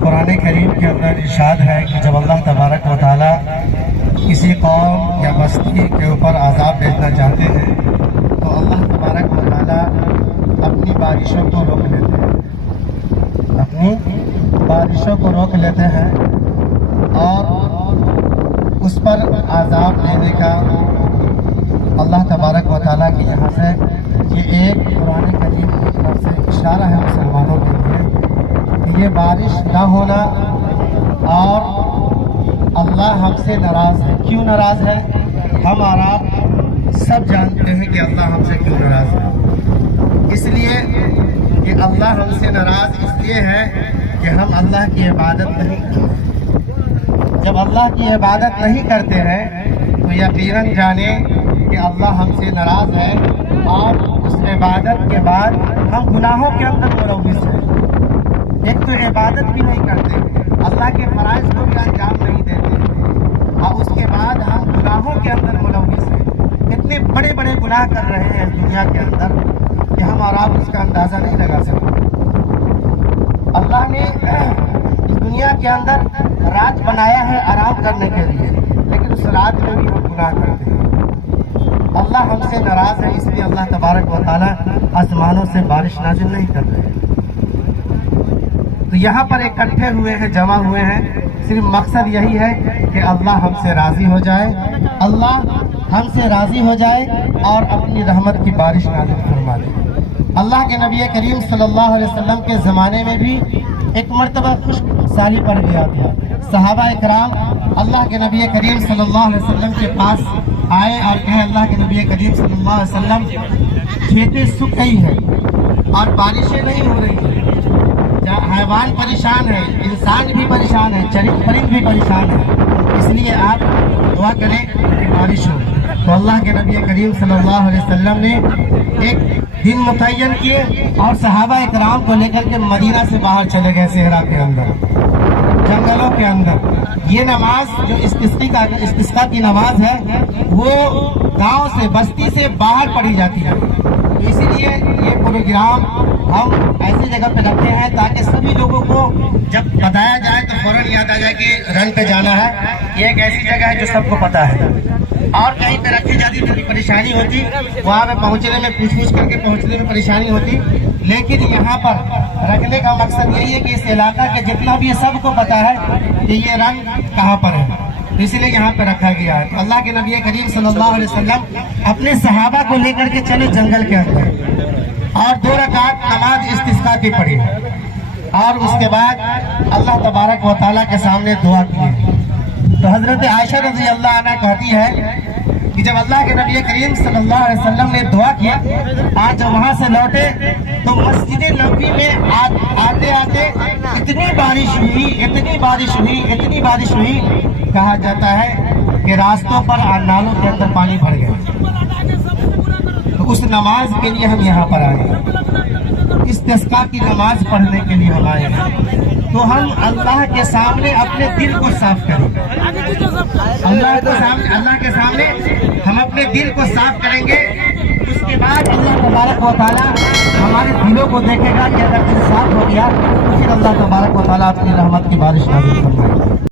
قرآن کریم کے اندر ارشاد ہے کہ جب اللہ تبارک و تعالیٰ کسی قوم یا بستی کے اوپر عذاب بھیجنا چاہتے ہیں تو اللہ تبارک و تعالیٰ اپنی بارشوں کو روک لیتے ہیں، اپنی بارشوں کو روک لیتے ہیں اور اس پر عذاب دینے کا اللہ تبارک و تعالیٰ کی یہاں سے یہ ایک قرآن کریم کی طرف سے اشارہ ہے مسلمانوں کے لیے کہ یہ بارش نہ ہونا، اور اللہ ہم سے ناراض ہے۔ کیوں ناراض ہے؟ ہم اور آپ سب جانتے ہیں کہ اللہ ہم سے کیوں ناراض ہے۔ اس لیے کہ اللہ ہم سے ناراض اس لیے ہے کہ ہم اللہ کی عبادت نہیں کرتے۔ جب اللہ کی عبادت نہیں کرتے ہیں تو یقیناً جانیں کہ اللہ ہم سے ناراض ہے، اور اس عبادت کے بعد ہم گناہوں کے اندر ملوث ہیں۔ ایک تو عبادت بھی نہیں کرتے، اللہ کے فرائض کو بھی انجام نہیں دیتے، اور اس کے بعد ہم گناہوں کے اندر ملوث ہیں۔ اتنے بڑے بڑے گناہ کر رہے ہیں اس دنیا کے اندر کہ ہم اور آپ اس کا اندازہ نہیں لگا سکتے۔ اللہ نے اس دنیا کے اندر رات بنایا ہے آرام کرنے کے لیے، لیکن اس رات میں بھی ہم گناہ کرتے ہیں۔ اللہ ہم سے ناراض ہے، اس لیے اللہ تبارک و تعالیٰ آسمانوں سے بارش نازل نہیں کر رہے ہیں۔ تو یہاں پر اکٹھے ہوئے ہیں، جمع ہوئے ہیں، صرف مقصد یہی ہے کہ اللہ ہم سے راضی ہو جائے، اللہ ہم سے راضی ہو جائے اور اپنی رحمت کی بارش نازل فرما دے۔ اللہ کے نبی کریم صلی اللہ علیہ وسلم کے زمانے میں بھی ایک مرتبہ خشک سالی پڑ گیا تھا۔ صحابہ اکرام اللہ کے نبی کریم صلی اللہ علیہ وسلم کے پاس آئے اور کہے اللہ کے نبی کریم صلی اللہ علیہ وسلم کھیتیں سوکھ گئی ہے اور بارشیں نہیں ہو رہی ہیں، حیوان پریشان ہے، انسان بھی پریشان ہے، چرند پرند بھی پریشان ہے، اس لیے آپ دعا کریں کہ بارش ہو۔ تو اللہ کے نبی کریم صلی اللہ علیہ وسلم نے ایک دن متعین کیے اور صحابہ اکرام کو لے کر کے مدینہ سے باہر چلے گئے، صحرا کے اندر، جنگلوں کے اندر۔ یہ نماز جو استسقاء کی نماز ہے وہ گاؤں سے، بستی سے باہر پڑھی جاتی ہے، تو اسی لیے یہ پروگرام ہم ایسی جگہ پہ رکھتے ہیں تاکہ سبھی لوگوں کو جب بتایا جائے تو فوراً یاد آ جائے کہ رن پہ جانا ہے۔ یہ ایک ایسی جگہ ہے جو سب کو پتہ ہے، اور کہیں پہ رکھی جاتی تو پریشانی ہوتی، وہاں پہ پہنچنے میں پوچھ کر کے پہنچنے میں پریشانی ہوتی، لیکن یہاں پر رکھنے کا مقصد یہی ہے کہ اس علاقہ کے جتنا بھی سب کو پتہ ہے کہ یہ رنگ کہاں پر ہے، اسی لیے یہاں پہ رکھا گیا ہے۔ تو اللہ کے نبی کریم صلی اللہ علیہ وسلم اپنے صحابہ کو لے کر کے چلے جنگل کے اندر، اور 2 رکعت نماز استسقاء کی پڑھی، اور اس کے بعد اللہ تبارک و تعالیٰ کے سامنے دعا کی۔ تو حضرت عائشہ رضی اللہ عنہ کہتی ہے کہ جب اللہ کے نبی کریم صلی اللہ علیہ وسلم نے دعا کیا، آج جب وہاں سے لوٹے تو مسجد نبوی میں آتے آتے اتنی بارش ہوئی، کہا جاتا ہے کہ راستوں پر اور نالوں کے اندر پانی بھر گیا۔ تو اس نماز کے لیے ہم یہاں پر آئے ہیں، استسقاء کی نماز پڑھنے کے لیے ہم آئے ہیں۔ تو ہم اللہ کے سامنے اپنے دل کو صاف کریں، اللہ کے سامنے ہم اپنے دل کو صاف کریں گے، اس کے بعد اللہ تبارک و تعالیٰ ہمارے دلوں کو دیکھے گا کہ اگر دل صاف ہو گیا تو پھر اللہ تبارک و تعالیٰ اپنی رحمت کی بارش نازل فرمائے گا۔